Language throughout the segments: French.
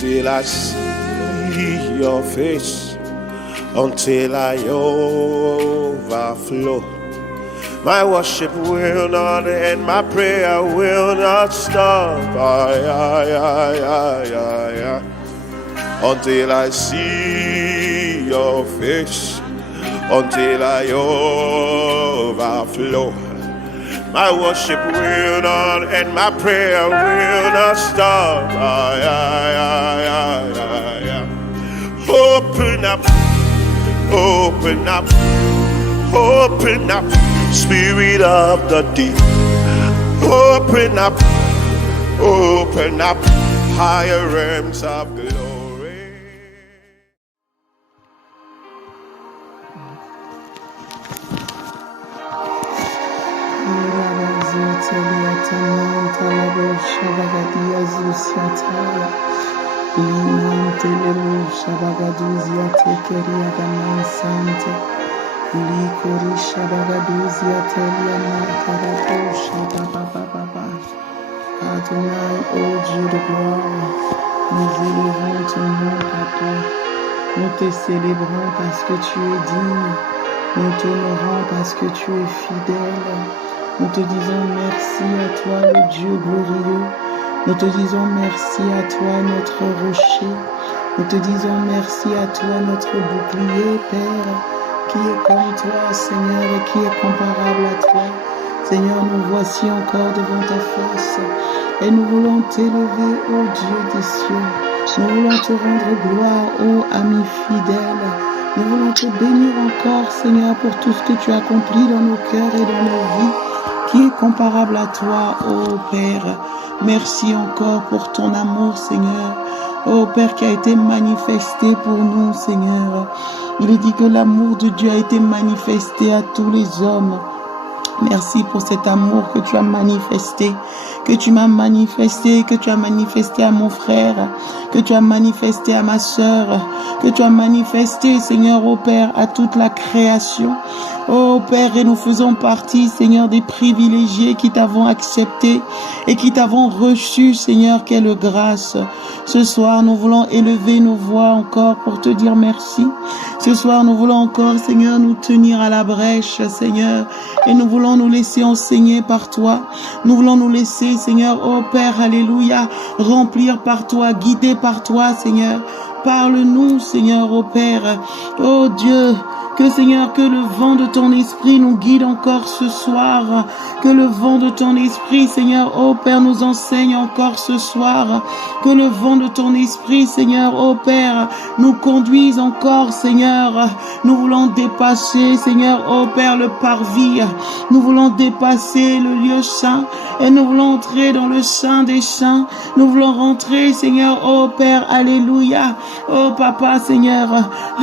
until I see your face, until I overflow. My worship will not end, my prayer will not stop. Until I see your face, until I overflow. My worship will not end, my prayer will not stop. Open up, open up, open up, Spirit of the deep. Open up, higher realms of glory. Adonai, ô Dieu de gloire, nous élevons ton nom, Papa. Nous te célébrons parce que tu es digne. Nous t'honorons parce que tu es fidèle. Nous te disons merci à toi, le Dieu glorieux. Nous te disons merci à toi, notre rocher. Nous te disons merci à toi, notre bouclier, Père, qui est comme toi, Seigneur, et qui est comparable à toi. Seigneur, nous voici encore devant ta face et nous voulons t'élever, ô Dieu des cieux. Nous voulons te rendre gloire, ô ami fidèle. Nous voulons te bénir encore, Seigneur, pour tout ce que tu as accompli dans nos cœurs et dans nos vies, qui est comparable à toi, ô Père. Merci encore pour ton amour, Seigneur. Ô Père, qui a été manifesté pour nous, Seigneur. Il est dit que l'amour de Dieu a été manifesté à tous les hommes. Merci pour cet amour que tu as manifesté, que tu m'as manifesté, que tu as manifesté à mon frère, que tu as manifesté à ma sœur, que tu as manifesté, Seigneur, ô Père, à toute la création. Ô Père, et nous faisons partie, Seigneur, des privilégiés qui t'avons accepté et qui t'avons reçu, Seigneur, quelle grâce. Ce soir, nous voulons élever nos voix encore pour te dire merci. Ce soir, nous voulons encore, Seigneur, nous tenir à la brèche, Seigneur, et nous voulons nous laisser enseigner par toi. Nous voulons nous laisser, Seigneur, ô Père, alléluia, remplir par toi, guider par toi, Seigneur. Parle-nous, Seigneur, ô Père, ô Dieu. Que Seigneur, que le vent de ton esprit nous guide encore ce soir. Que le vent de ton esprit, Seigneur, ô Père, nous enseigne encore ce soir. Que le vent de ton esprit, Seigneur, ô Père, nous conduise encore, Seigneur. Nous voulons dépasser, Seigneur, ô Père, le parvis. Nous voulons dépasser le lieu saint et nous voulons entrer dans le saint des saints. Nous voulons rentrer, Seigneur, ô Père, alléluia. Ô Papa, Seigneur,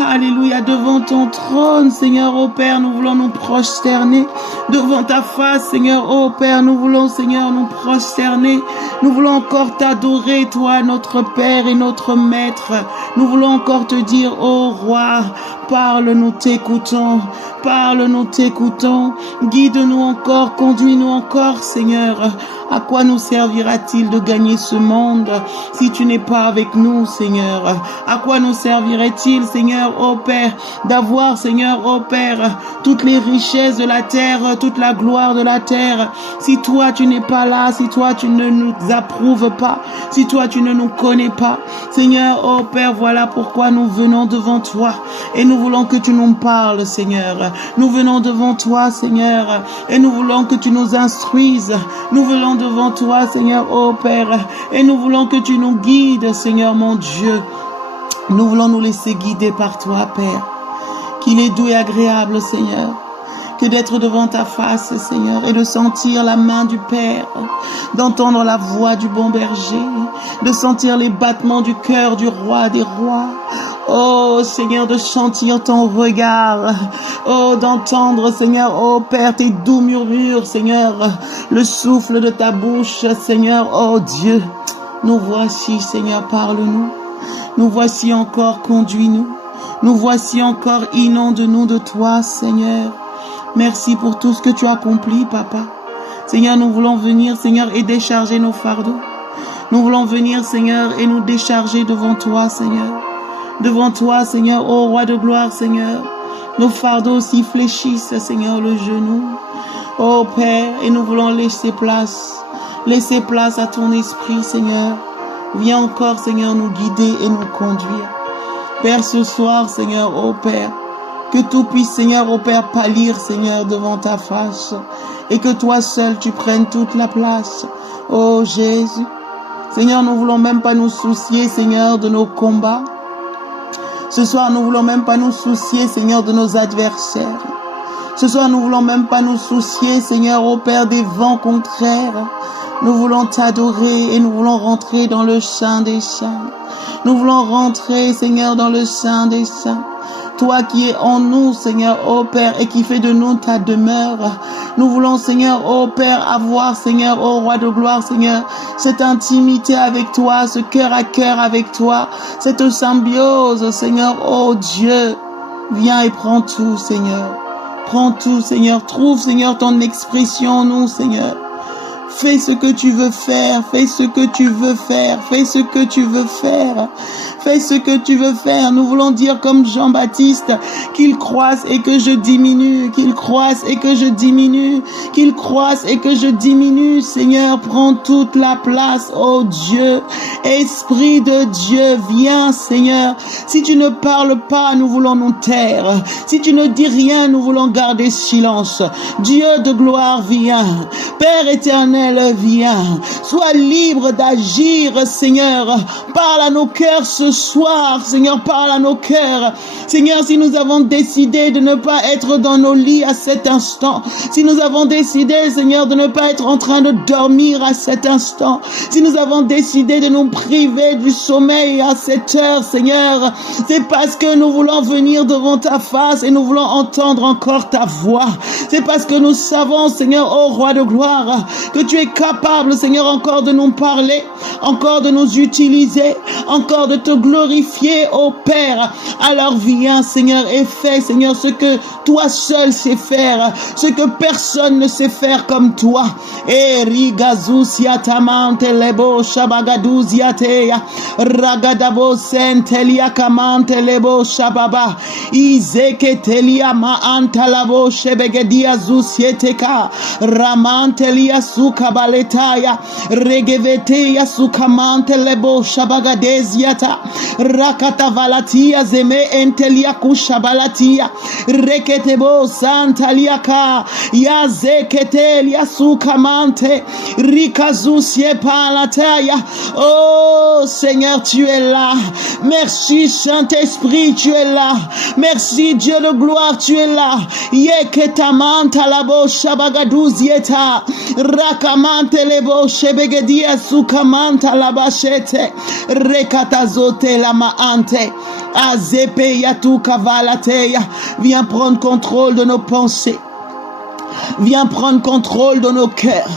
alléluia, devant ton trône. Seigneur, ô Père, nous voulons nous prosterner devant ta face, Seigneur, ô Père, nous voulons, Seigneur, nous prosterner. Nous voulons encore t'adorer, toi, notre Père et notre Maître. Nous voulons encore te dire, ô Roi, parle, nous t'écoutons. Parle, nous t'écoutons. Guide-nous encore, conduis-nous encore, Seigneur. À quoi nous servira-t-il de gagner ce monde si tu n'es pas avec nous, Seigneur? À quoi nous servirait-il, Seigneur, ô Père, d'avoir, Seigneur, ô Père, toutes les richesses de la terre, toute la gloire de la terre, si toi tu n'es pas là, si toi tu ne nous approuves pas, si toi tu ne nous connais pas? Seigneur, ô Père, voilà pourquoi nous venons devant toi et nous voulons que tu nous parles, Seigneur. Nous venons devant toi, Seigneur, et nous voulons que tu nous instruises. Nous venons devant toi, Seigneur, ô Père, et nous voulons que tu nous guides, Seigneur, mon Dieu. Nous voulons nous laisser guider par toi, Père. Qu'il est doux et agréable, Seigneur, que d'être devant ta face, Seigneur, et de sentir la main du Père, d'entendre la voix du bon berger, de sentir les battements du cœur du roi des rois. Oh Seigneur, de sentir ton regard, oh d'entendre, Seigneur, oh Père, tes doux murmures, Seigneur, le souffle de ta bouche, Seigneur, oh Dieu. Nous voici, Seigneur, parle-nous. Nous voici encore, conduis-nous. Nous voici encore, inonde-nous de toi, Seigneur. Merci pour tout ce que tu as accompli, Papa. Seigneur, nous voulons venir, Seigneur, et décharger nos fardeaux. Nous voulons venir, Seigneur, et nous décharger devant toi, Seigneur. Devant toi, Seigneur, ô roi de gloire, Seigneur. Nos fardeaux s'y fléchissent, Seigneur, le genou. Ô Père, et nous voulons laisser place à ton esprit, Seigneur. Viens encore, Seigneur, nous guider et nous conduire. Père, ce soir, Seigneur, ô Père, que tout puisse, Seigneur, ô Père, pâlir, Seigneur, devant ta face, et que toi seul, tu prennes toute la place. Ô Jésus, Seigneur, nous voulons même pas nous soucier, Seigneur, de nos combats. Ce soir, nous voulons même pas nous soucier, Seigneur, de nos adversaires. Ce soir, nous voulons même pas nous soucier, Seigneur, ô Père, des vents contraires. Nous voulons t'adorer et nous voulons rentrer dans le Saint des Saints. Nous voulons rentrer, Seigneur, dans le Saint des Saints. Toi qui es en nous, Seigneur, ô Père, et qui fais de nous ta demeure. Nous voulons, Seigneur, ô Père, avoir, Seigneur, ô Roi de gloire, Seigneur, cette intimité avec toi, ce cœur à cœur avec toi, cette symbiose, Seigneur, ô Dieu. Viens et prends tout, Seigneur. Prends tout, Seigneur. Trouve, Seigneur, ton expression en nous, Seigneur. Fais ce que tu veux faire, fais ce que tu veux faire, fais ce que tu veux faire, fais ce que tu veux faire. Nous voulons dire comme Jean-Baptiste, qu'il croisse et que je diminue, qu'il croisse et que je diminue, qu'il croisse et que je diminue. Seigneur, prends toute la place, oh Dieu. Esprit de Dieu, viens, Seigneur. Si tu ne parles pas, nous voulons nous taire. Si tu ne dis rien, nous voulons garder silence. Dieu de gloire, viens. Père éternel, viens. Sois libre d'agir, Seigneur. Parle à nos cœurs ce soir, Seigneur, parle à nos cœurs. Seigneur, si nous avons décidé de ne pas être dans nos lits à cet instant, si nous avons décidé, Seigneur, de ne pas être en train de dormir à cet instant, si nous avons décidé de nous priver du sommeil à cette heure, Seigneur, c'est parce que nous voulons venir devant ta face et nous voulons entendre encore ta voix. C'est parce que nous savons, Seigneur, ô Roi de gloire, que tu es capable, Seigneur, encore de nous parler, encore de nous utiliser, encore de te glorifier, ô Père. Alors viens, Seigneur, et fais, Seigneur, ce que toi seul sais faire, ce que personne ne sait faire comme toi. Erigazusiatamante lebo shabagaduziateya ragadabo sentelia kamante lebo shababa izeketelia maanta labo shebegedia zusieteka ramantelia sukabaletaya regeveteya sukamante lebo shabagadeziata rakatavalatia zeme entelia kushabalatia reketebo santaliaka yazeketelia sukamante rikazusie palataya. Oh Seigneur, tu es là. Merci Saint-Esprit, tu es là. Merci Dieu de gloire, tu es là. Yeketamanta labo shabagaduzieta rakamante lebo shebegedia sukamanta labashete rekatazote lamaante azepe yatu kavalateya. Viens prendre contrôle de nos pensées. Viens prendre contrôle de nos cœurs.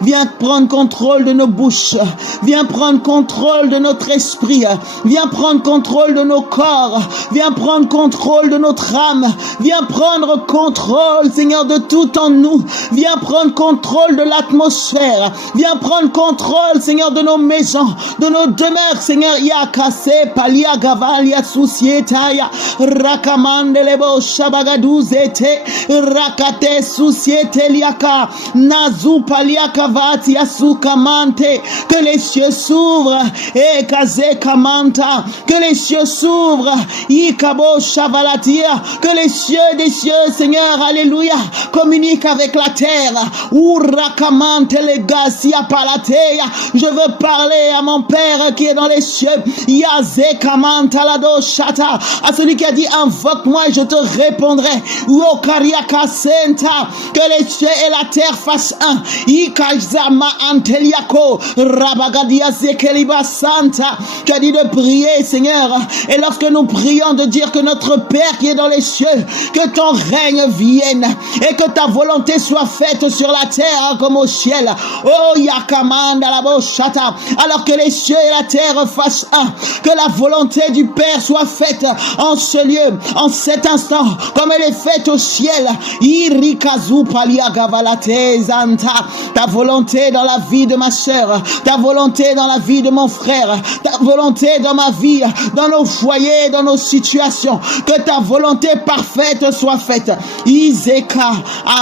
Viens prendre contrôle de nos bouches. Viens prendre contrôle de notre esprit. Viens prendre contrôle de nos corps. Viens prendre contrôle de notre âme. Viens prendre contrôle, Seigneur, de tout en nous. Viens prendre contrôle de l'atmosphère. Viens prendre contrôle, Seigneur, de nos maisons, de nos demeures, Seigneur. Yakase palia gavalia susietaya rakamande lebo shabagaduzete rakate susieteliaka nazu paliaka vati asukamante. Que les cieux s'ouvrent et kaze kamanta. Que les cieux s'ouvrent ikabo shavalatia. Que les cieux des cieux, Seigneur, alléluia, communiquent avec la terre. Urakamante legasia palateya. Je veux parler à mon Père qui est dans les cieux. Yaze kamanta lado shata. À celui qui a dit invoque-moi et je te répondrai. Wokariaka senta. Que les cieux et la terre fassent un. Ikajzama anteliako rabagadia zekeliba santa. Tu as dit de prier, Seigneur, et lorsque nous prions, de dire que notre Père qui est dans les cieux, que ton règne vienne et que ta volonté soit faite sur la terre comme au ciel. Oh yakamanda la boshata. Alors que les cieux et la terre fassent un, que la volonté du Père soit faite en ce lieu, en cet instant, comme elle est faite au ciel. Irikazu Rupalia Gavalate Zanta. Ta volonté dans la vie de ma sœur, ta volonté dans la vie de mon frère, ta volonté dans ma vie, dans nos foyers, dans nos situations, que ta volonté parfaite soit faite. Izeka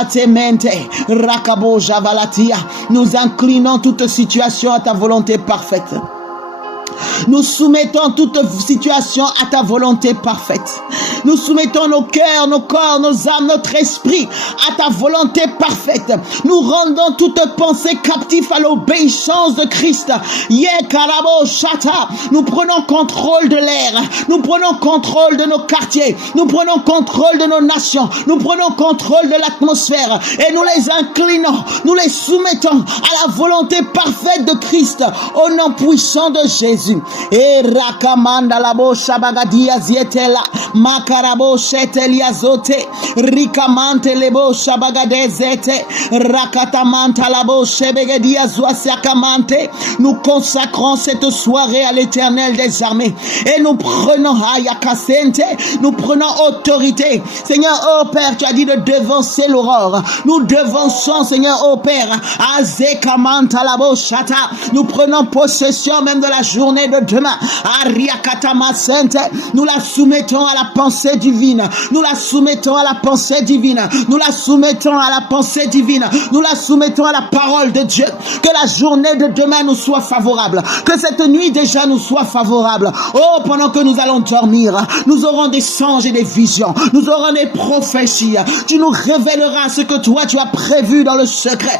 Atemente Rakabo Javalatia. Nous inclinons toute situation à ta volonté parfaite. Nous soumettons toute situation à ta volonté parfaite. Nous soumettons nos cœurs, nos corps, nos âmes, notre esprit à ta volonté parfaite. Nous rendons toute pensée captive à l'obéissance de Christ. Nous prenons contrôle de l'air. Nous prenons contrôle de nos quartiers. Nous prenons contrôle de nos nations. Nous prenons contrôle de l'atmosphère. Et nous les inclinons. Nous les soumettons à la volonté parfaite de Christ. Au nom puissant de Jésus. Et rakamanda labo shabagadia zietela makarabo shetelia zote rikamante lebo shabagadezete rakatamanta labo shebegadia zoasiakamante. Nous consacrons cette soirée à l'Éternel des armées et nous prenons ayakasente, nous prenons autorité. Seigneur, oh Père, tu as dit de devancer l'aurore. Nous devançons, Seigneur, oh Père, azekamanta labo shata. Nous prenons possession même de la journée de demain. Nous la soumettons à la pensée divine. Nous la soumettons à la pensée divine. Nous la soumettons à la pensée divine. Nous la soumettons à la parole de Dieu. Que la journée de demain nous soit favorable. Que cette nuit déjà nous soit favorable. Oh, pendant que nous allons dormir, nous aurons des songes et des visions. Nous aurons des prophéties. Tu nous révéleras ce que toi tu as prévu dans le secret.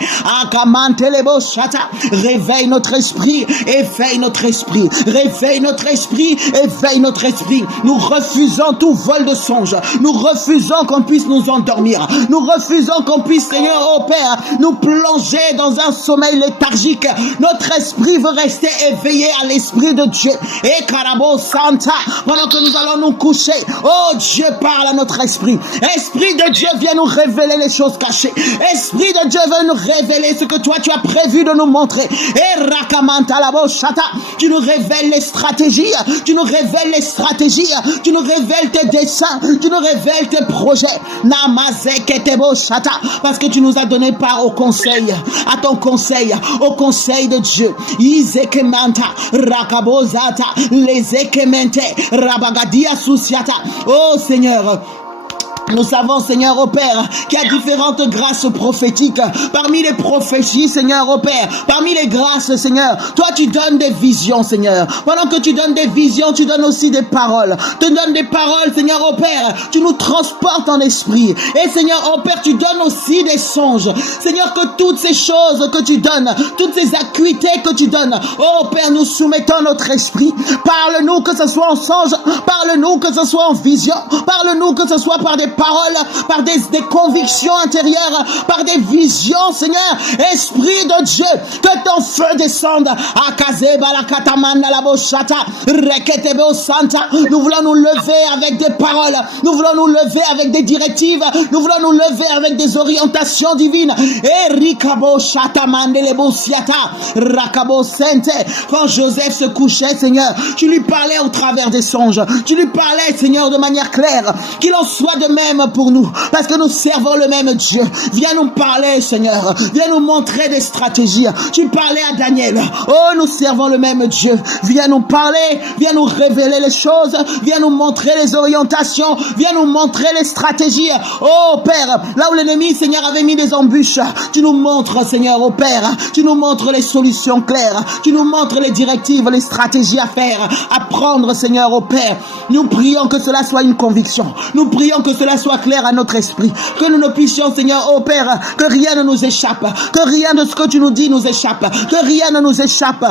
Réveille notre esprit, éveille notre esprit. Réveille notre esprit, éveille notre esprit. Nous refusons tout vol de songe. Nous refusons qu'on puisse nous endormir. Nous refusons qu'on puisse, Seigneur, oh Père, nous plonger dans un sommeil léthargique. Notre esprit veut rester éveillé à l'esprit de Dieu. Et Karabo Santa, pendant que nous allons nous coucher, oh Dieu parle à notre esprit. Esprit de Dieu, viens nous révéler les choses cachées. Esprit de Dieu, viens nous révéler ce que toi tu as prévu de nous montrer. Et Rakamanta Labo Shata, tu nous révèles les stratégies, tu nous révèles les stratégies, tu nous révèles tes desseins, tu nous révèles tes projets. Namazeketebo Shata, parce que tu nous as donné part au conseil, à ton conseil, au conseil de Dieu. Izekemanta Rakabozata, les Ekemente Rabagadia Susiata. Oh Seigneur, nous savons, Seigneur, au Père, qu'il y a différentes grâces prophétiques. Parmi les prophéties, Seigneur, au Père, parmi les grâces, Seigneur, toi, tu donnes des visions, Seigneur. Pendant que tu donnes des visions, tu donnes aussi des paroles. Tu donnes des paroles, Seigneur, au Père. Tu nous transportes en esprit. Et, Seigneur, au Père, tu donnes aussi des songes. Seigneur, que toutes ces choses que tu donnes, toutes ces acuités que tu donnes, oh Père, nous soumettons notre esprit. Parle-nous, que ce soit en songe. Parle-nous, que ce soit en vision. Parle-nous, que ce soit par des paroles, par des convictions intérieures, par des visions, Seigneur. Esprit de Dieu, que ton feu descende. Nous voulons nous lever avec des paroles, nous voulons nous lever avec des directives, nous voulons nous lever avec des orientations divines. Quand Joseph se couchait, Seigneur, tu lui parlais au travers des songes, tu lui parlais, Seigneur, de manière claire. Qu'il en soit de même pour nous, parce que nous servons le même Dieu. Viens nous parler, Seigneur. Viens nous montrer des stratégies. Tu parlais à Daniel. Oh, nous servons le même Dieu. Viens nous parler, viens nous révéler les choses, viens nous montrer les orientations, viens nous montrer les stratégies. Oh, Père, là où l'ennemi, Seigneur, avait mis des embûches, tu nous montres, Seigneur, oh Père, tu nous montres les solutions claires, tu nous montres les directives, les stratégies à faire, à prendre, Seigneur, oh Père. Nous prions que cela soit une conviction. Nous prions que cela soit clair à notre esprit, que nous ne puissions, Seigneur, oh Père, que rien ne nous échappe, que rien de ce que tu nous dis nous échappe, que rien ne nous échappe.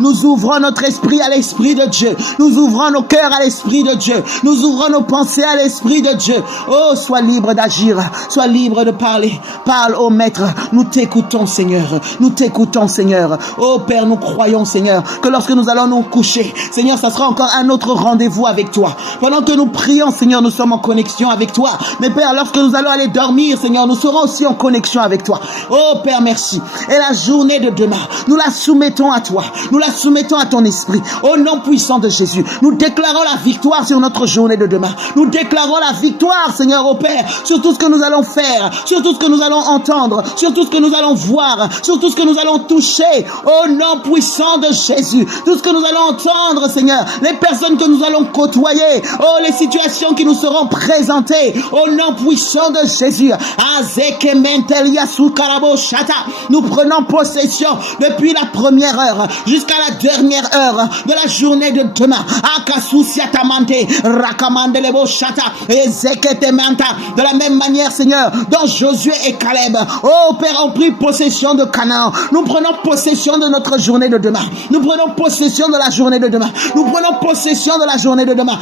Nous ouvrons notre esprit à l'esprit de Dieu, nous ouvrons nos cœurs à l'esprit de Dieu, nous ouvrons nos pensées à l'esprit de Dieu. Oh, sois libre d'agir, sois libre de parler, parle au Maître. Nous t'écoutons, Seigneur, nous t'écoutons, Seigneur. Oh Père, nous croyons, Seigneur, que lorsque nous allons nous coucher, Seigneur, ça sera encore un autre rendez-vous avec toi. Pendant que nous prions, Seigneur, nous sommes en connexion avec toi. Mais Père, lorsque nous allons aller dormir, Seigneur, nous serons aussi en connexion avec toi. Oh Père, merci. Et la journée de demain, nous la soumettons à toi. Nous la soumettons à ton esprit. Au nom puissant de Jésus, nous déclarons la victoire sur notre journée de demain. Nous déclarons la victoire, Seigneur, au Père, sur tout ce que nous allons faire, sur tout ce que nous allons entendre, sur tout ce que nous allons voir, sur tout ce que nous allons toucher. Au nom puissant de Jésus, tout ce que nous allons entendre, Seigneur, les personnes que nous allons côtoyer, oh, les situations qui nous seront présentées, au nom puissant de Jésus. Nous prenons possession depuis la première heure jusqu'à la dernière heure de la journée de demain. De la même manière, Seigneur, dont Josué et Caleb, oh Père, ont pris possession de Canaan. Nous prenons possession de notre journée de demain. Nous prenons possession de la journée de demain. Nous prenons possession de la journée de demain.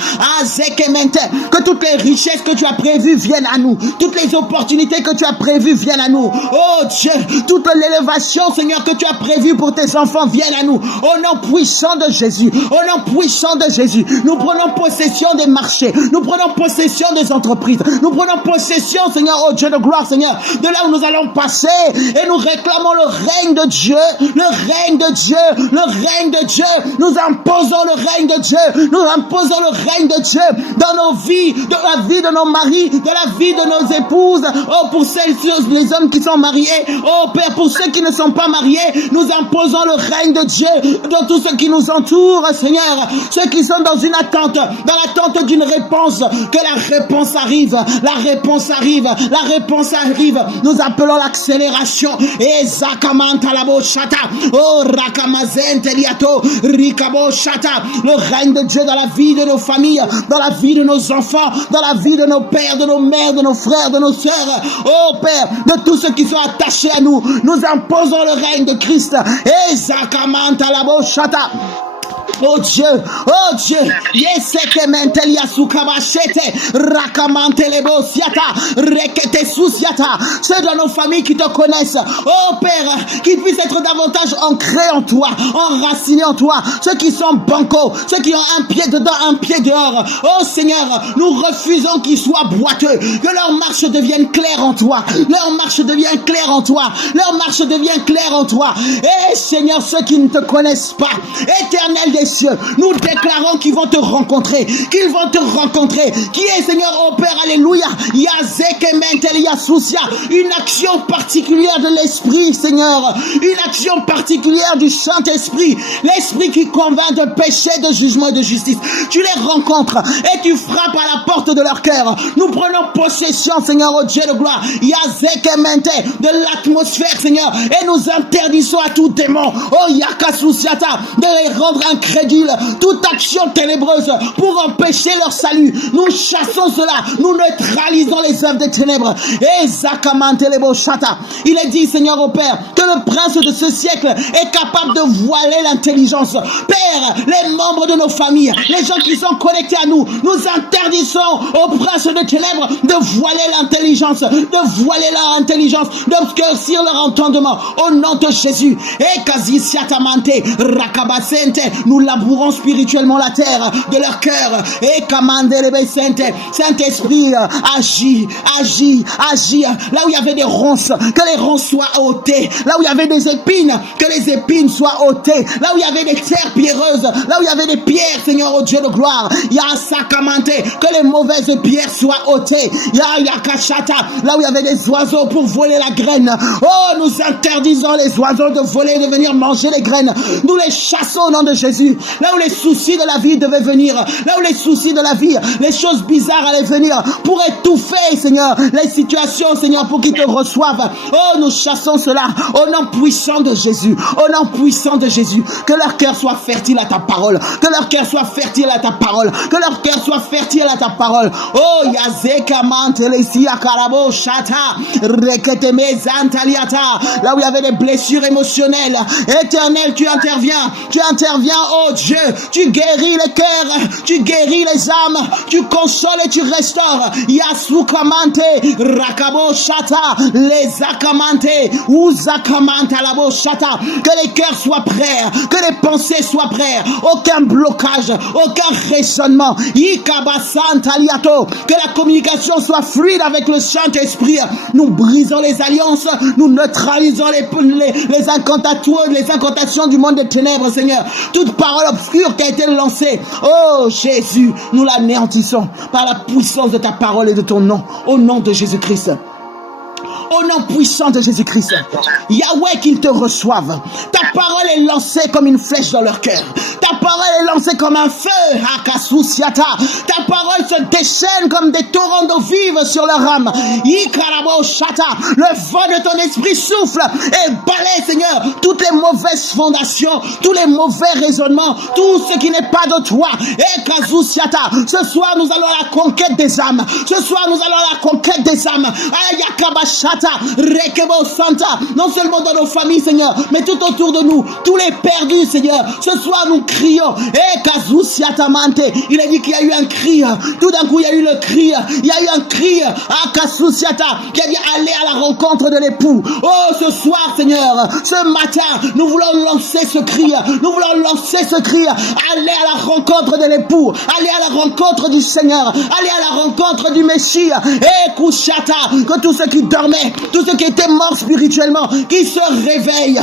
Que toutes les richesses que tu as prévues viennent à nous. Toutes les opportunités que tu as prévues viennent à nous. Oh Dieu, toute l'élévation, Seigneur, que tu as prévue pour tes enfants viennent à nous. Au nom puissant de Jésus. Au nom puissant de Jésus. Nous prenons possession des marchés. Nous prenons possession des entreprises. Nous prenons possession, Seigneur, oh Dieu de gloire, Seigneur, de là où nous allons passer. Et nous réclamons le règne de Dieu. Le règne de Dieu. Le règne de Dieu. Nous imposons le règne de Dieu. Nous imposons le règne de Dieu dans nos vies, dans la vie de nos maris, dans la vie de nos épouses. Oh, pour celles, les hommes qui sont mariés. Oh, Père, pour ceux qui ne sont pas mariés, nous imposons le règne de Dieu dans tous ceux qui nous entourent, Seigneur. Ceux qui sont dans une attente, dans l'attente d'une réponse, que la réponse arrive. La réponse arrive. La réponse arrive. Nous appelons l'accélération. Et Zakamanta labo shata. Oh, Rakamazente liato. Rikabo shata. Le règne de Dieu dans la vie de nos familles, dans la vie de nos enfants, dans la vie de nos pères, de nos mères, de nos frères, de nos sœurs. Oh Père, de tous ceux qui sont attachés à nous, nous imposons le règne de Christ. Et Zakamanta labo shata. Oh Dieu, yeseke mentelia sukabashete, rakamantelebo siata, rekete susiata. Ceux dans nos familles qui te connaissent, oh Père, qu'ils puissent être davantage ancrés en toi, enracinés en toi. Ceux qui sont bancos, ceux qui ont un pied dedans, un pied dehors. Oh Seigneur, nous refusons qu'ils soient boiteux, que leur marche devienne claire en toi. Leur marche devient claire en toi. Leur marche devient claire en toi. Et Seigneur, ceux qui ne te connaissent pas, Éternel des cieux, nous déclarons qu'ils vont te rencontrer, qu'ils vont te rencontrer. Qui est, Seigneur, oh Père, alléluia, une action particulière de l'Esprit, Seigneur, une action particulière du Saint-Esprit, l'Esprit qui convainc de péché, de jugement et de justice. Tu les rencontres et tu frappes à la porte de leur cœur. Nous prenons possession, Seigneur, oh Dieu de gloire, de l'atmosphère, Seigneur, et nous interdisons à tout démon, oh Yakasusiata, de les rendre incrédules, toute action ténébreuse pour empêcher leur salut. Nous chassons cela, nous neutralisons les œuvres des ténèbres. Et Zakamantelebo Shata, il est dit, Seigneur au Père, que le prince de ce siècle est capable de voiler l'intelligence. Père, les membres de nos familles, les gens qui sont connectés à nous, nous interdisons au prince de ténèbres de voiler l'intelligence, de voiler leur intelligence, d'obscurcir leur entendement. Au nom de Jésus. Et Kazisiatamante, Rakabasente, nous labourons spirituellement la terre de leur cœur. Et Kamandelebe Saint-Esprit, agis. Là où il y avait des ronces, que les ronces soient ôtées. Là où il y avait des épines, que les épines soient ôtées. Là où il y avait des terres pierreuses, là où il y avait des pierres, Seigneur, oh Dieu de gloire, Yasakamante, que les mauvaises pierres soient ôtées. Yakashata, là où il y avait des oiseaux pour voler la graine. Oh, nous interdisons les oiseaux de voler, de venir manger les graines. Nous les chassons au nom de Jésus. Là où les soucis de la vie devaient venir, là où les soucis de la vie, les choses bizarres allaient venir pour étouffer, Seigneur, les situations, Seigneur, pour qu'ils te reçoivent. Oh, nous chassons cela au nom puissant de Jésus. Au nom puissant de Jésus. Que leur cœur soit fertile à ta parole. Que leur cœur soit fertile à ta parole. Que leur cœur soit fertile à ta parole. Oh, Yazeka Mantelesia Karabo Shata Reketeme Zantaliata. Là où il y avait des blessures émotionnelles, Éternel, tu interviens, Oh Dieu, tu guéris les cœurs, tu guéris les âmes, tu consoles et tu restaures. Yasukamante, Rakabo Shata, les Akamante, Uzakamante Alabo Shata. Que les cœurs soient prêts, que les pensées soient prêtes, aucun blocage, aucun raisonnement. Ikabasanta Liato, que la communication soit fluide avec le Saint-Esprit. Nous brisons les alliances, nous neutralisons les incantations du monde des ténèbres, Seigneur. Toute parole obscure qui a été lancée, oh Jésus, nous l'anéantissons par la puissance de ta parole et de ton nom, au nom de Jésus-Christ. Au nom puissant de Jésus-Christ, Yahweh, qu'ils te reçoivent. Ta parole est lancée comme une flèche dans leur cœur. Ta parole est lancée comme un feu. Akasusiata. Ta parole se déchaîne comme des torrents d'eau vive sur leur âme. Ikarabo Shata. Le vent de ton esprit souffle et balaie, Seigneur, toutes les mauvaises fondations, tous les mauvais raisonnements, tout ce qui n'est pas de toi. Ekasusiata. Ce soir, nous allons à la conquête des âmes. Ce soir, nous allons à la conquête des âmes. Ayakabashata. Rekebo Santa, non seulement dans nos familles, Seigneur, mais tout autour de nous, tous les perdus, Seigneur. Ce soir, nous crions. Kazusiatamante. Il a dit qu'il y a eu un cri. Tout d'un coup, il y a eu le cri. Il y a eu un cri à Kasusiata qui a dit aller à la rencontre de l'époux. Oh, ce soir, Seigneur, ce matin, nous voulons lancer ce cri. Nous voulons lancer ce cri. Aller à la rencontre de l'époux. Aller à la rencontre du Seigneur. Aller à la rencontre du Messie. Kushata, que tous ceux qui dormaient, tous ceux qui étaient morts spirituellement, qu'ils se réveillent,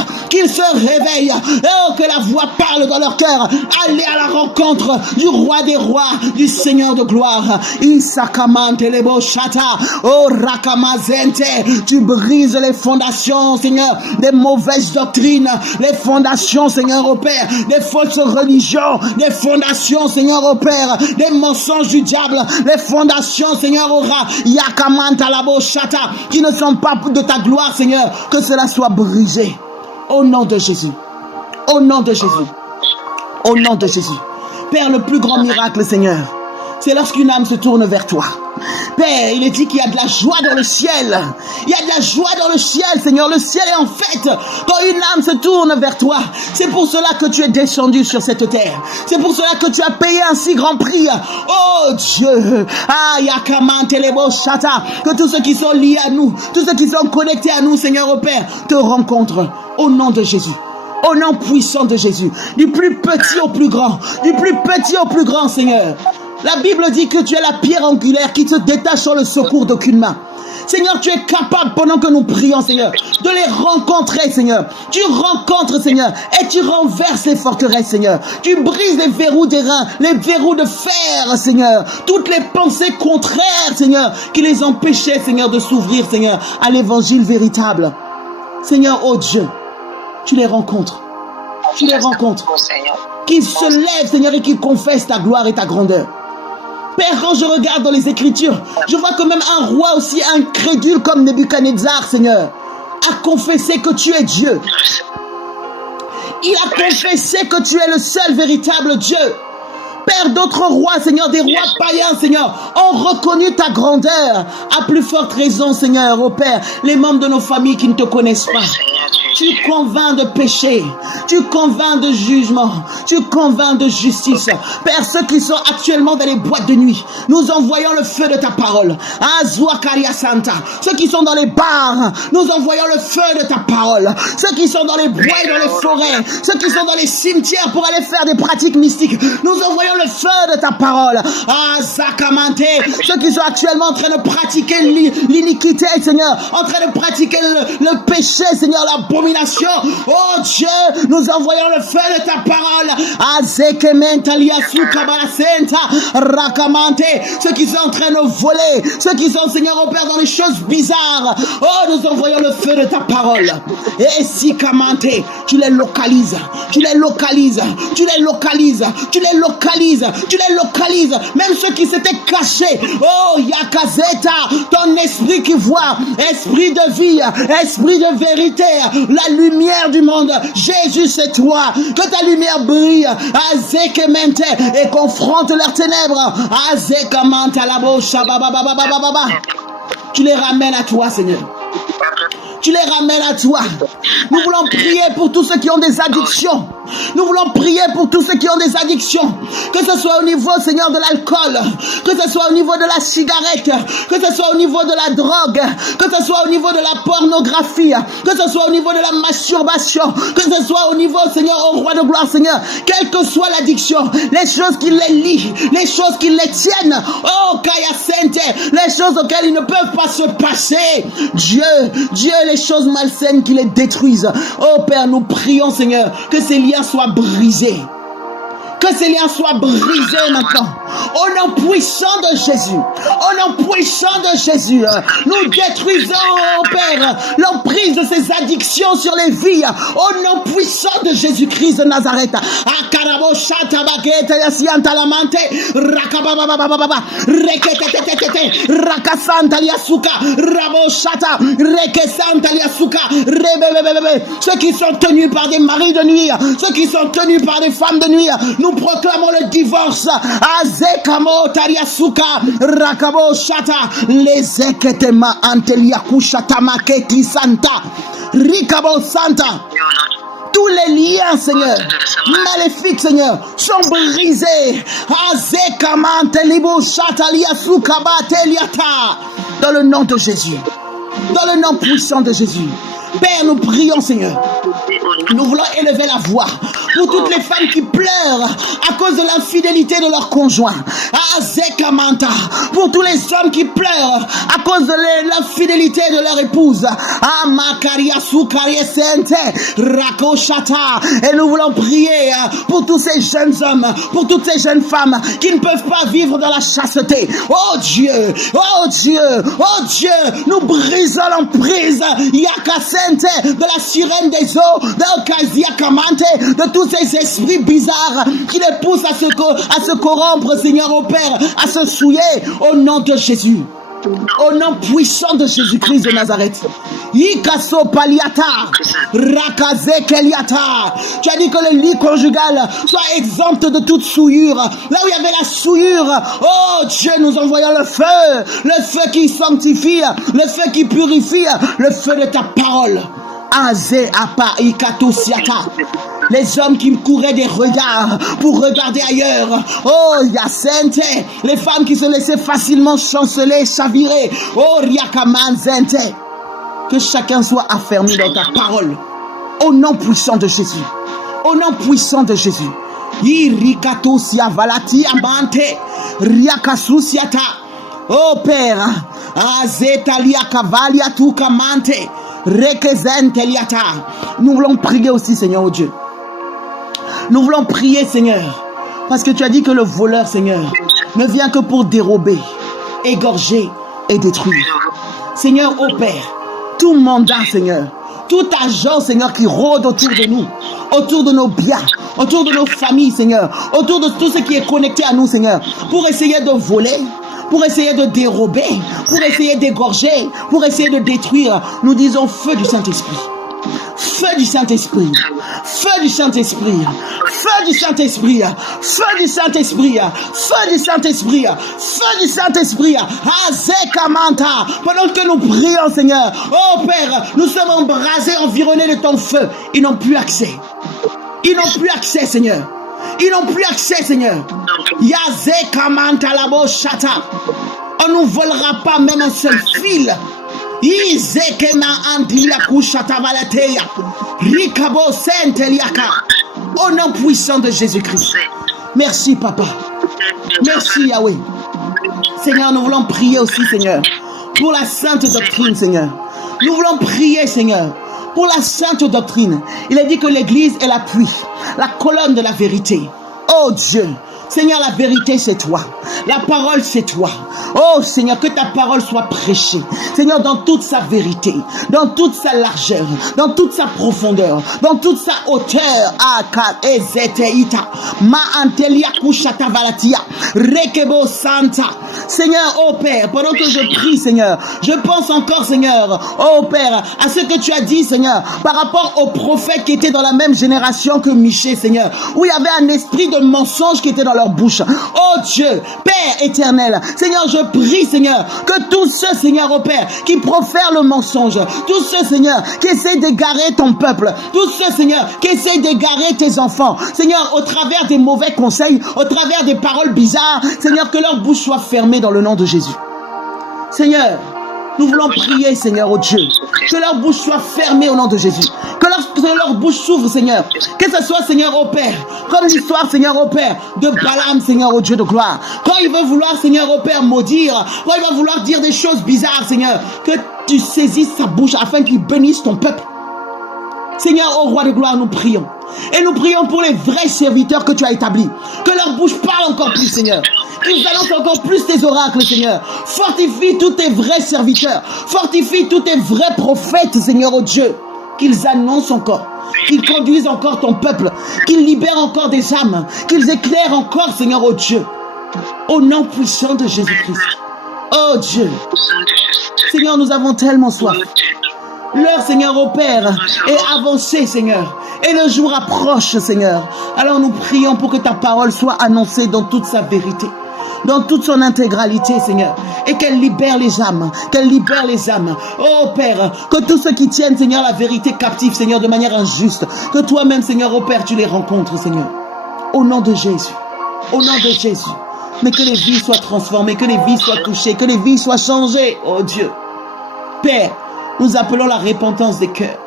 oh, que la voix parle dans leur cœur. Allez à la rencontre du roi des rois, du Seigneur de gloire. Isakamante lebo shata, oh rakamazente, tu brises les fondations, Seigneur, des mauvaises doctrines, les fondations, Seigneur, au Père, des fausses religions, des fondations, Seigneur, au Père, des mensonges du diable, les fondations, Seigneur, au rat, yakamanta labo shata, qui ne sont pas de ta gloire, Seigneur, que cela soit brisé. Au nom de Jésus. Au nom de Jésus. Au nom de Jésus. Père, le plus grand miracle, Seigneur, c'est lorsqu'une âme se tourne vers toi. Père, il est dit qu'il y a de la joie dans le ciel. Il y a de la joie dans le ciel, Seigneur. Le ciel est en fête quand une âme se tourne vers toi. C'est pour cela que tu es descendu sur cette terre. C'est pour cela que tu as payé un si grand prix. Oh Dieu, que tous ceux qui sont liés à nous, tous ceux qui sont connectés à nous, Seigneur, au Père, te rencontrent au nom de Jésus. Au nom puissant de Jésus. Du plus petit au plus grand. Du plus petit au plus grand, Seigneur. La Bible dit que tu es la pierre angulaire qui se détache sur le secours d'aucune main. Seigneur, tu es capable, pendant que nous prions, Seigneur, de les rencontrer, Seigneur. Tu rencontres, Seigneur, et tu renverses les forteresses, Seigneur. Tu brises les verrous d'airain, les verrous de fer, Seigneur. Toutes les pensées contraires, Seigneur, qui les empêchaient, Seigneur, de s'ouvrir, Seigneur, à l'évangile véritable. Seigneur, oh Dieu, tu les rencontres. Tu les rencontres. Qu'ils se lèvent, Seigneur, et qu'ils confessent ta gloire et ta grandeur. Père, quand je regarde dans les Écritures, je vois que même un roi aussi incrédule comme Nebuchadnezzar, Seigneur, a confessé que tu es Dieu. Il a confessé que tu es le seul véritable Dieu. Père, d'autres rois, Seigneur, des rois païens, Seigneur, ont reconnu ta grandeur. À plus forte raison, Seigneur, ô Père, les membres de nos familles qui ne te connaissent pas. Tu convaincs de péché, tu convaincs de jugement, tu convaincs de justice. Père, ceux qui sont actuellement dans les boîtes de nuit, nous envoyons le feu de ta parole. Azuakaria Santa. Ceux qui sont dans les bars, nous envoyons le feu de ta parole. Ceux qui sont dans les bois et dans les forêts, ceux qui sont dans les cimetières pour aller faire des pratiques mystiques, nous envoyons le feu de ta parole. Azakamante. Ceux qui sont actuellement en train de pratiquer l'iniquité, Seigneur, en train de pratiquer le péché, Seigneur, l'abomination. Oh Dieu, nous envoyons le feu de ta parole. Ceux qui sont en train de voler, ceux qui sont, Seigneur, au Père, dans les choses bizarres. Oh, nous envoyons le feu de ta parole. Et si Kamante, tu les localises, tu les localises, tu les localises, tu les localises, tu les localises. Même ceux qui s'étaient cachés. Oh, Yakazeta, ton esprit qui voit, esprit de vie, esprit de vérité, la lumière du monde. Jésus, c'est toi. Que ta lumière brille. Azekemente et confronte leurs ténèbres. Azekamante à la bouche. Tu les ramènes à toi, Seigneur. Tu les ramènes à toi. Nous voulons prier pour tous ceux qui ont des addictions. Nous voulons prier pour tous ceux qui ont des addictions, que ce soit au niveau, Seigneur, de l'alcool, que ce soit au niveau de la cigarette, que ce soit au niveau de la drogue, que ce soit au niveau de la pornographie, que ce soit au niveau de la masturbation, que ce soit au niveau, Seigneur, au roi de gloire, Seigneur, quelle que soit l'addiction, les choses qui les lient, les choses qui les tiennent, oh Kaya Sainte, les choses auxquelles ils ne peuvent pas se passer, Dieu, les choses malsaines qui les détruisent. Oh Père, nous prions, Seigneur, que ces liens soient brisés. Que ces liens soient brisés maintenant. Au nom puissant de Jésus. Au nom puissant de Jésus. Nous détruisons, oh Père, l'emprise de ces addictions sur les vies. Au nom puissant de Jésus-Christ de Nazareth. Ceux qui sont tenus par des maris de nuit, ceux qui sont tenus par des femmes de nuit, nous proclamons le divorce. Azekamo tariasuka rakabo shata les eketema anteliaku shata maketi santa rikabo santa. Tous les liens, Seigneur, maléfiques, Seigneur, sont brisés. Azekamantelibou shataliasuka bateliata. Dans le nom de Jésus. Dans le nom puissant de Jésus. Père, nous prions, Seigneur. Nous voulons élever la voix pour toutes les femmes qui pleurent à cause de l'infidélité de leur conjoint. Azekamanta. Pour tous les hommes qui pleurent à cause de l'infidélité de leur épouse. Amakaria Sukaria Sente Rakoshata. Et nous voulons prier pour tous ces jeunes hommes, pour toutes ces jeunes femmes qui ne peuvent pas vivre dans la chasteté. Oh Dieu, oh Dieu, oh Dieu, nous brisons l'emprise Yakasente de la sirène des eaux, de tous ces esprits bizarres qui les poussent à se corrompre, Seigneur, au Père, à se souiller au nom de Jésus. Au nom puissant de Jésus-Christ de Nazareth. Ikaso paliata, rakaze keliata. Tu as dit que le lit conjugal soit exempt de toute souillure. Là où il y avait la souillure, oh Dieu, nous envoyons le feu qui sanctifie, le feu qui purifie, le feu de ta parole. Aze apa ikatosiata. Les hommes qui couraient des regards pour regarder ailleurs. Oh, Yacente. Les femmes qui se laissaient facilement chanceler, chavirer. Oh, Riakamanzente. Que chacun soit affermi dans ta parole. Au nom puissant de Jésus. Au nom puissant de Jésus. Irikatosia valati amante. Riakasusiata. Oh, Père. Azetalia cavalia tu kamante. Rekezenteliata. Nous voulons prier aussi, Seigneur, oh Dieu. Nous voulons prier, Seigneur, parce que tu as dit que le voleur, Seigneur, ne vient que pour dérober, égorger et détruire. Seigneur, ô Père, tout mandat, Seigneur, tout agent, Seigneur, qui rôde autour de nous, autour de nos biens, autour de nos familles, Seigneur, autour de tout ce qui est connecté à nous, Seigneur, pour essayer de voler, pour essayer de dérober, pour essayer d'égorger, pour essayer de détruire, nous disons feu du Saint-Esprit. Feu du Saint-Esprit, feu du Saint-Esprit, feu du Saint-Esprit, feu du Saint-Esprit, feu du Saint-Esprit, feu du Saint-Esprit, Azekamanta. Pendant que nous prions, Seigneur, oh Père, nous sommes embrasés, environnés de ton feu. Ils n'ont plus accès. Ils n'ont plus accès, Seigneur. Ils n'ont plus accès, Seigneur. Yazekamanta labo shata. On ne nous volera pas même un seul fil. Au nom puissant de Jésus-Christ. Merci, Papa. Merci, Yahweh. Seigneur, nous voulons prier aussi, Seigneur, pour la sainte doctrine, Seigneur. Nous voulons prier, Seigneur, pour la sainte doctrine. Il est dit que l'Église est l'appui, la colonne de la vérité. Oh Dieu, Seigneur, la vérité c'est toi. La parole c'est toi. Oh Seigneur, que ta parole soit prêchée. Seigneur, dans toute sa vérité, dans toute sa largeur, dans toute sa profondeur, dans toute sa hauteur. Seigneur, oh Père, pendant que je prie, Seigneur, je pense encore, Seigneur, oh Père, à ce que tu as dit, Seigneur, par rapport aux prophètes qui étaient dans la même génération que Michée, Seigneur, où il y avait un esprit de mensonge qui était dans leur bouche. Oh Dieu, Père éternel, Seigneur, je prie, Seigneur, que tous ceux, Seigneur, oh Père, qui profèrent le mensonge, tous ceux, Seigneur, qui essaient d'égarer ton peuple, tous ceux, Seigneur, qui essaient d'égarer tes enfants, Seigneur, au travers des mauvais conseils, au travers des paroles bizarres, Seigneur, que leur bouche soit fermée dans le nom de Jésus. Seigneur, nous voulons prier, Seigneur, oh Dieu, que leur bouche soit fermée au nom de Jésus. Que leur bouche s'ouvre, Seigneur. Que ce soit, Seigneur, oh Père, comme l'histoire, Seigneur, oh Père, de Balaam, Seigneur, oh Dieu de gloire. Quand il veut vouloir, Seigneur, oh Père, maudire, quand il va vouloir dire des choses bizarres, Seigneur, que tu saisisses sa bouche afin qu'il bénisse ton peuple. Seigneur, ô roi de gloire, nous prions. Et nous prions pour les vrais serviteurs que tu as établis. Que leur bouche parle encore plus, Seigneur. Qu'ils annoncent encore plus tes oracles, Seigneur. Fortifie tous tes vrais serviteurs. Fortifie tous tes vrais prophètes, Seigneur, ô Dieu. Qu'ils annoncent encore. Qu'ils conduisent encore ton peuple. Qu'ils libèrent encore des âmes. Qu'ils éclairent encore, Seigneur, ô Dieu. Au nom puissant de Jésus-Christ. Oh Dieu. Seigneur, nous avons tellement soif. L'heure, Seigneur, au Père, est avancée, Seigneur. Et le jour approche, Seigneur. Alors nous prions pour que ta parole soit annoncée dans toute sa vérité, dans toute son intégralité, Seigneur. Et qu'elle libère les âmes, qu'elle libère les âmes. Oh Père, que tous ceux qui tiennent, Seigneur, la vérité captive, Seigneur, de manière injuste, que toi-même, Seigneur, oh Père, tu les rencontres, Seigneur. Au nom de Jésus. Au nom de Jésus. Mais que les vies soient transformées, que les vies soient touchées, que les vies soient changées, oh Dieu. Père, nous appelons la repentance des cœurs.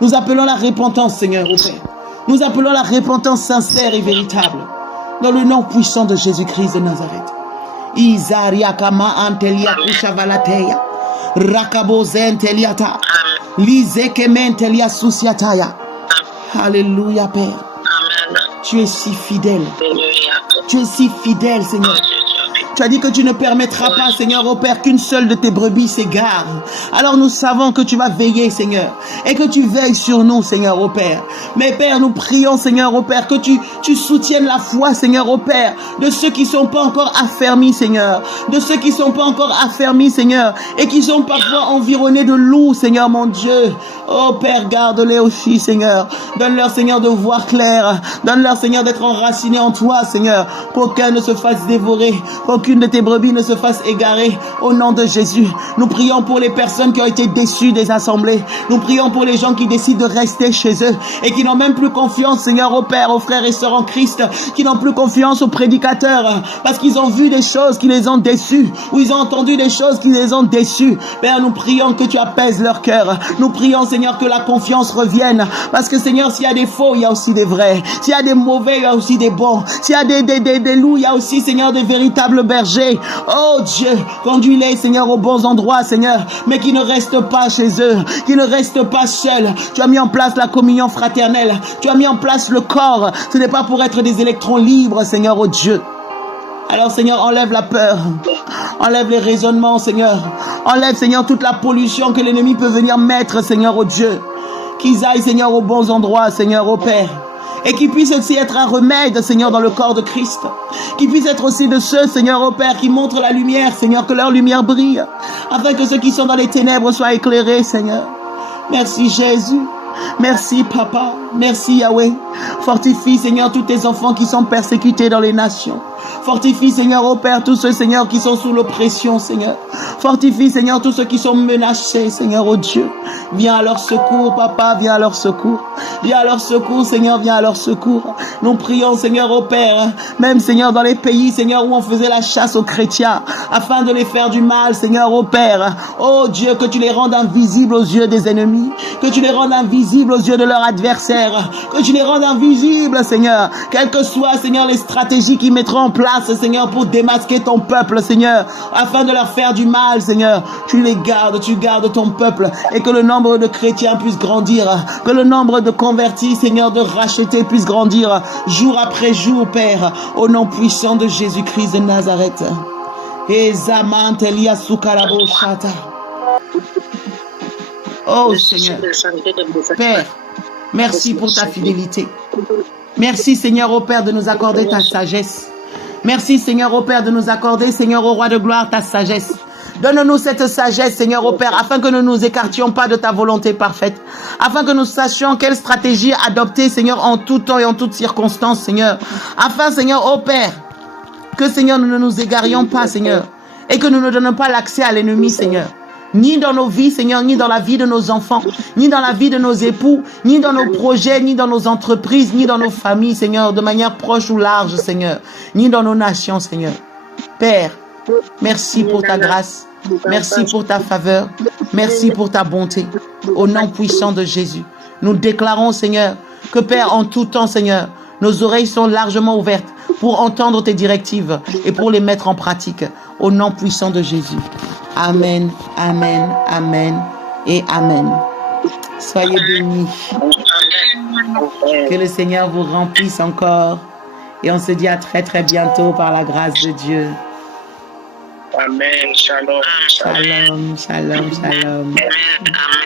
Nous appelons la repentance, Seigneur, au Père. Nous appelons la repentance sincère et véritable. Dans le nom puissant de Jésus-Christ de Nazareth. Izariakama antelia kushavalateya. Rakabozenteliata. Lizekementelia susiataya. Alléluia, Père. Tu es si fidèle. Tu es si fidèle, Seigneur. Tu as dit que tu ne permettras pas, Seigneur, au Père, qu'une seule de tes brebis s'égare. Alors nous savons que tu vas veiller, Seigneur, et que tu veilles sur nous, Seigneur, au Père. Mais Père, nous prions, Seigneur, au Père, que tu soutiennes la foi, Seigneur, au Père, de ceux qui ne sont pas encore affermis, Seigneur, de ceux qui ne sont pas encore affermis, Seigneur, et qui sont parfois environnés de loups, Seigneur, mon Dieu. Oh Père, garde-les aussi, Seigneur. Donne-leur, Seigneur, de voir clair. Donne-leur, Seigneur, d'être enracinés en toi, Seigneur, qu'aucun ne se fasse dévorer, qu'aucune de tes brebis ne se fasse égarer. Au nom de Jésus, nous prions pour les personnes qui ont été déçues des assemblées. Nous prions pour les gens qui décident de rester chez eux et qui n'ont même plus confiance, Seigneur, au Père, aux frères et sœurs en Christ, qui n'ont plus confiance aux prédicateurs parce qu'ils ont vu des choses qui les ont déçus ou ils ont entendu des choses qui les ont déçus. Père, nous prions que tu apaises leur cœur. Nous prions, Seigneur, que la confiance revienne parce que, Seigneur, s'il y a des faux, il y a aussi des vrais. S'il y a des mauvais, il y a aussi des bons. S'il y a des loups, il y a aussi, Seigneur, des véritables bergers. Oh Dieu, conduis-les, Seigneur, aux bons endroits, Seigneur, mais qui ne restent pas chez eux, qui ne restent pas seuls. Tu as mis en place la communion fraternelle. Tu as mis en place le corps. Ce n'est pas pour être des électrons libres, Seigneur, oh Dieu. Alors, Seigneur, enlève la peur. Enlève les raisonnements, Seigneur. Enlève, Seigneur, toute la pollution que l'ennemi peut venir mettre, Seigneur, oh Dieu. Qu'ils aillent, Seigneur, aux bons endroits, Seigneur, oh Père. Et qu'ils puissent aussi être un remède, Seigneur, dans le corps de Christ. Qu'ils puissent être aussi de ceux, Seigneur, oh Père, qui montrent la lumière, Seigneur, que leur lumière brille. Afin que ceux qui sont dans les ténèbres soient éclairés, Seigneur. Merci, Jésus. Merci, Papa. Merci, Yahweh. Fortifie, Seigneur, tous tes enfants qui sont persécutés dans les nations. Fortifie, Seigneur, oh Père, tous ceux, Seigneur, qui sont sous l'oppression, Seigneur. Fortifie, Seigneur, tous ceux qui sont menacés, Seigneur, oh Dieu. Viens à leur secours, Papa, viens à leur secours. Viens à leur secours, Seigneur, viens à leur secours. Nous prions, Seigneur, oh Père, même, Seigneur, dans les pays, Seigneur, où on faisait la chasse aux chrétiens, afin de les faire du mal, Seigneur, oh Père. Oh Dieu, que tu les rendes invisibles aux yeux des ennemis, que tu les rendes invisibles aux yeux de leurs adversaires, que tu les rendes invisibles, Seigneur, quelles que soient, Seigneur, les stratégies qu'ils mettront en place, Seigneur, pour démasquer ton peuple, Seigneur, afin de leur faire du mal, Seigneur. Tu les gardes, tu gardes ton peuple, et que le nombre de chrétiens puisse grandir, que le nombre de convertis, Seigneur, de rachetés puisse grandir, jour après jour, Père, au nom puissant de Jésus-Christ de Nazareth. Oh Seigneur, Père, merci pour ta fidélité. Merci, Seigneur, au Père, de nous accorder ta sagesse. Merci, Seigneur, au Père, de nous accorder, Seigneur, au Roi de gloire, ta sagesse. Donne-nous cette sagesse, Seigneur, au Père, afin que nous ne nous écartions pas de ta volonté parfaite. Afin que nous sachions quelle stratégie adopter, Seigneur, en tout temps et en toutes circonstances, Seigneur. Afin, Seigneur, au Père, Que, Seigneur, nous ne nous égarions pas, Seigneur, et que nous ne donnons pas l'accès à l'ennemi, Seigneur. Ni dans nos vies, Seigneur, ni dans la vie de nos enfants, ni dans la vie de nos époux, ni dans nos projets, ni dans nos entreprises, ni dans nos familles, Seigneur, de manière proche ou large, Seigneur, ni dans nos nations, Seigneur. Père, merci pour ta grâce, merci pour ta faveur, merci pour ta bonté. Au nom puissant de Jésus, nous déclarons, Seigneur, que Père, en tout temps, Seigneur, nos oreilles sont largement ouvertes pour entendre tes directives et pour les mettre en pratique. Au nom puissant de Jésus. Amen, amen, amen et amen. Soyez bénis. Que le Seigneur vous remplisse encore. Et on se dit à très très bientôt par la grâce de Dieu. Amen. Shalom. Shalom, shalom, shalom. Amen.